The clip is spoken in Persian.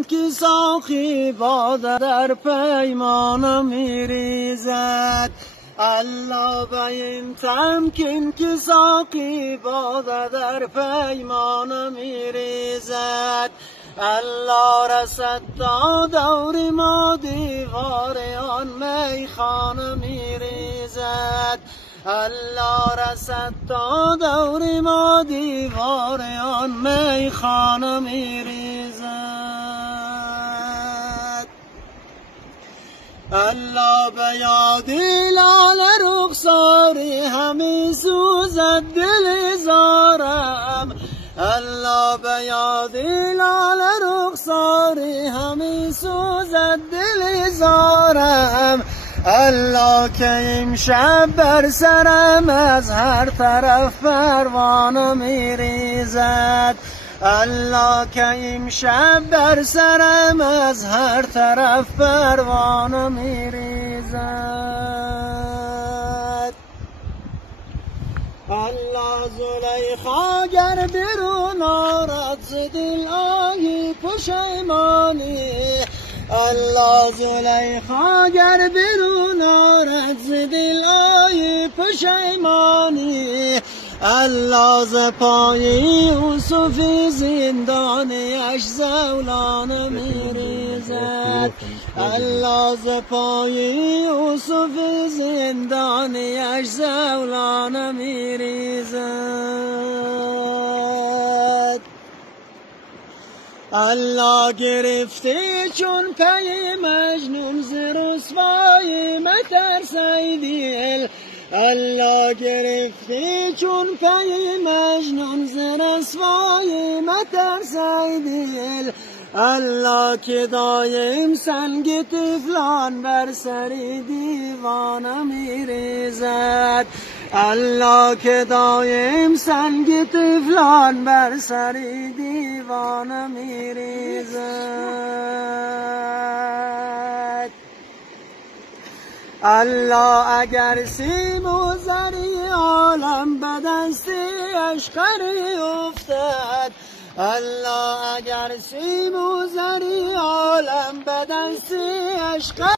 که ساقی باده در پیمانم میریزد. الله به این تمکین که ساقی باده در پیمانم میریزد. الله رسد تا دور ما دیوار آن میخانه میریزد. الله رسد تا دور ما دیوار آن میخانه میریزد. الله به یاد لال رخساری همی سوزد دل زارم. الله به یاد لال رخساری همی سوزد دل زارم. الله که امشب بر سرم از هر طرف پروانه میریزد. الله که امشب بر سرم از هر طرف پروانه میریزد. الله زلیخا گر برون آرد ز دل آیی پشیمانی. الله زلیخا گر برون آرد ز دل آیی پشیمانی. الله ز پای یوسفی زندانیش زولانه میریزد. الله ز پای یوسفی زندانیش زولانه میریزد. الله گرفته چون پی مجنون ز رسوایی مترس ای دل. الله گرفته چون پی مجنون ز رسوایی مترس ای دل. الله که دایم سنگ طفلان بر سر دیوانه میریزد. الله که دایم سنگ طفلان بر سر دیوانه میریزد. الله اگر سیم و زری عالم به دست اشقری افتد. الله اگر سیم و زری عالم به دست اشقری